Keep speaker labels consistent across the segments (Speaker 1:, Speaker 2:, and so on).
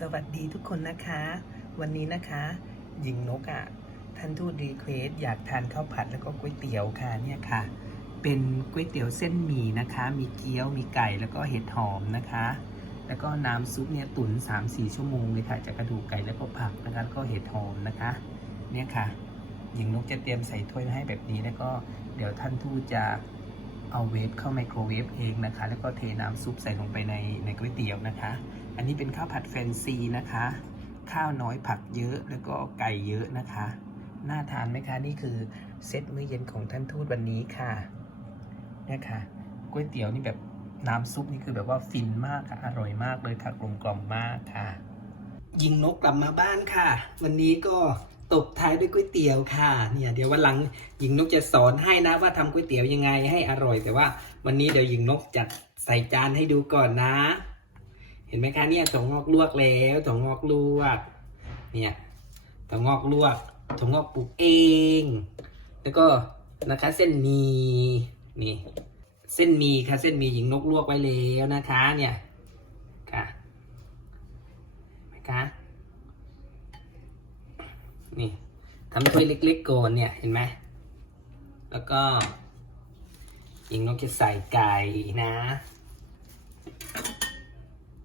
Speaker 1: สวัสดีทุกคนนะคะ วันนี้นะคะหญิงนกอะ่ะท่านทูตรีเควสอยากทานข้าวผัดแล้วก็ก๋วยเตี๋ยวค่ะเนี่ยค่ะ เป็นก๋วยเตี๋ยวเส้นหมี่นะคะ มีเกี๊ยวมีไก่แล้วก็เห็ดหอมนะคะ แล้วก็น้ำซุปเนี่ยตุ๋น3-4 ชั่วโมงเลยค่ะจากกระดูกไก่แล้วก็ผักนะคะแล้วก็เห็ดหอมนะคะ เนี่ยค่ะหญิงนกจะเตรียมใส่ถ้วยให้แบบนี้แล้วก็เดี๋ยวท่านทูตจะ เอาเวฟเข้าไมโครเวฟเองนะคะ แล้วก็เทน้ำซุปใส่ลงไปในในก๋วยเตี๋ยวนะคะ อันนี้เป็นข้าวผัดแฟนซีนะคะ ข้าวน้อยผักเยอะแล้วก็ไก่เยอะนะคะ น่าทานไหมคะ นี่คือเซตมื้อเย็นของท่านทูตวันนี้ค่ะเนี่ยค่ะก๋วยเตี๋ยวนี่แบบน้ำซุปนี่คือแบบว่าฟินมากค่ะ อร่อยมากเลยค่ะกลมกล่อมมากค่ะ ยิงนกกลับมาบ้านค่ะ วันนี้ก็ ตบท้ายด้วยก๋วยเตี๋ยวค่ะเนี่ยเดี๋ยววันหลังหญิงนกจะสอนให้นะว่าทำก๋วยเตี๋ยวยังไงให้อร่อย แต่ว่าวันนี้เดี๋ยวหญิงนกจัดใส่จานให้ดูก่อนนะ เห็นไหมคะเนี่ยถั่วงอกลวกแล้วถั่วงอกลวก เนี่ยถั่วงอกลวกถั่วงอกปลูกเอง แล้วก็นะคะเส้นมีนี่ เส้นมีค่ะเส้นมีหญิงนกลวกไว้แล้วนะคะ เนี่ยค่ะเห็นไหมคะ นี่ทำถ้วยเล็กๆก่อนเนี่ยเห็นไหมแล้วก็หญิงนกจะใส่ไก่นะ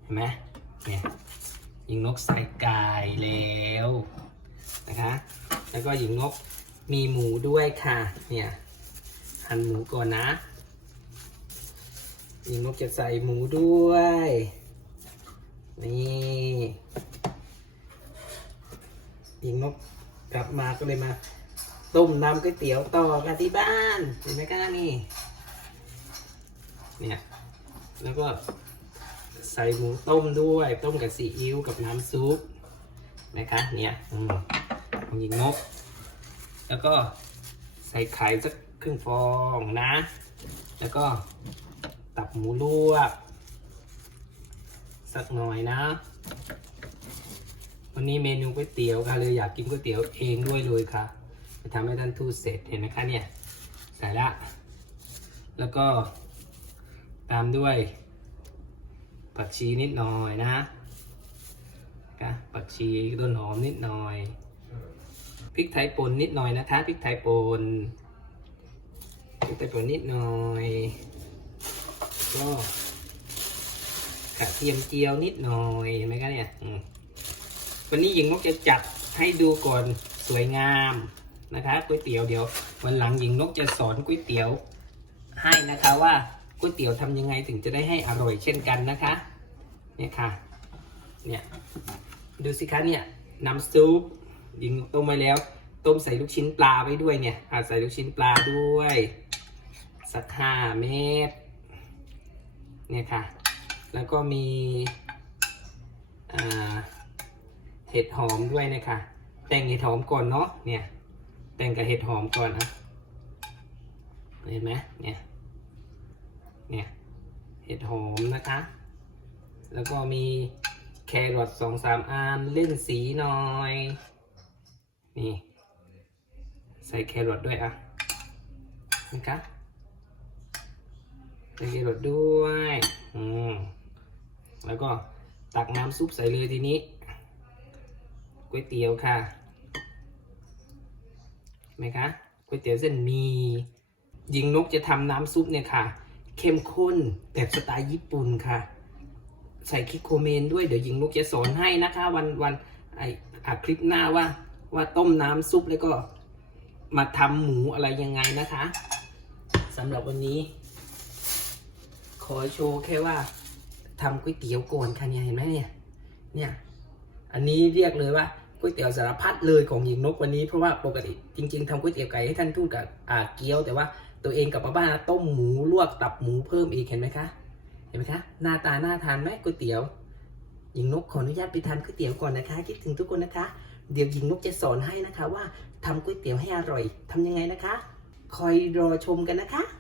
Speaker 1: เห็นไหมเนี่ยหญิงนกใส่ไก่แล้วนะคะแล้วก็หญิงนกมีหมูด้วยค่ะ เนี่ยหั่นหมูก่อนนะหญิงนกจะใส่หมูด้วย นี่หญิงนก กลับมาก็เลยมา ต้มน้ำก๋วยเตี๋ยวต่อกันที่บ้านเห็นไหมคะนี่เนี่ยแล้วก็ใส่หมูต้มด้วย ต้มกับซีอิ๊วกับน้ำซุปนะคะเนี่ยอืมของหญิงนก แล้วก็ใส่ไข่สักครึ่งฟองนะ แล้วก็ตับหมูลวก สักหน่อยนะ วันนี้เมนูก๋วยเตี๋ยวค่ะเลยอยากกินก๋วยเตี๋ยวเองด้วยเลยค่ะไปทำให้ท่านทูตเสร็จเห็นไหมคะเนี่ยใส่ละ แล้วก็ตามด้วยผักชีนิดหน่อยนะนะผักชีต้นหอมนิดหน่อยพริกไทยป่นนิดหน่อยนะคะพริกไทยป่นพริกไทยป่นนิดหน่อยก็กระเทียมเจียวนิดหน่อยเห็นไหมคะเนี่ยอื วันนี้หญิงนกจะจัดให้ดูก่อนสวยงามนะคะก๋วยเตี๋ยวเดี๋ยววันหลังหญิงนกจะสอนก๋วยเตี๋ยวให้นะคะว่าก๋วยเตี๋ยวทำยังไงถึงจะได้ให้อร่อยเช่นกันนะคะเนี่ยค่ะเนี่ยดูสิคะเนี่ยน้ำซุปยิงต้มไว้แล้ว ต้มใส่ลูกชิ้นปลาไว้ด้วยเนี่ยอาใส่ลูกชิ้นปลาด้วยสักห้าเม็ดเนี่ยค่ะ แล้วก็มีอ่า เห็ดหอมด้วยนะคะ แต่งเห็ดหอมก่อนเนาะเนี่ย แต่งกับเห็ดหอมก่อนนะเห็นไหมเนี่ยเนี่ยเห็ดหอมนะคะ แล้วก็มีแครอทสองสามอันเล่นสีหน่อย นี่ ใส่แครอทด้วยอะนะคะใส่แครอทด้วย อืม แล้วก็ตักน้ำซุปใส่เลยทีนี้ ก๋วยเตี๋ยวค่ะเห็นไหมคะก๋วยเตี๋ยวเส้นมียิงนกจะทำน้ำซุปเนี่ยค่ะ เข้มข้นแบบสไตล์ญี่ปุ่นค่ะ ใส่คิโคเมนด้วยเดี๋ยวยิงนกจะสอนให้นะคะ วันวันไออะคลิปหน้าว่าว่าต้มน้ำซุปแล้วก็มาทำหมูอะไรยังไงนะคะสำหรับวันนี้ ขอโชว์แค่ว่าทำก๋วยเตี๋ยวก่อนค่ะเนี่ยเห็นไหมเนี่ยเนี่ย อันนี้เรียกเลยว่า ก๋วยเตี๋ยวสารพัดเลยของหญิงนกวันนี้เพราะว่าปกติจริง ๆทำก๋วยเตี๋ยวไก่ให้ท่านทูตกับอ่าเกี๊ยว แต่ว่าตัวเองกลับมาบ้านต้มหมูลวกตับหมูเพิ่มอีกเห็นไหมคะ เห็นไหมคะหน้าตาน่าทานไหมก๋วยเตี๋ยวหญิงนกขออนุญาตไปทานก๋วยเตี๋ยวก่อนนะคะ คิดถึงทุกคนนะคะ เดี๋ยวหญิงนกจะสอนให้นะคะว่าทำก๋วยเตี๋ยวให้อร่อยทำยังไงนะคะ คอยรอชมกันนะคะ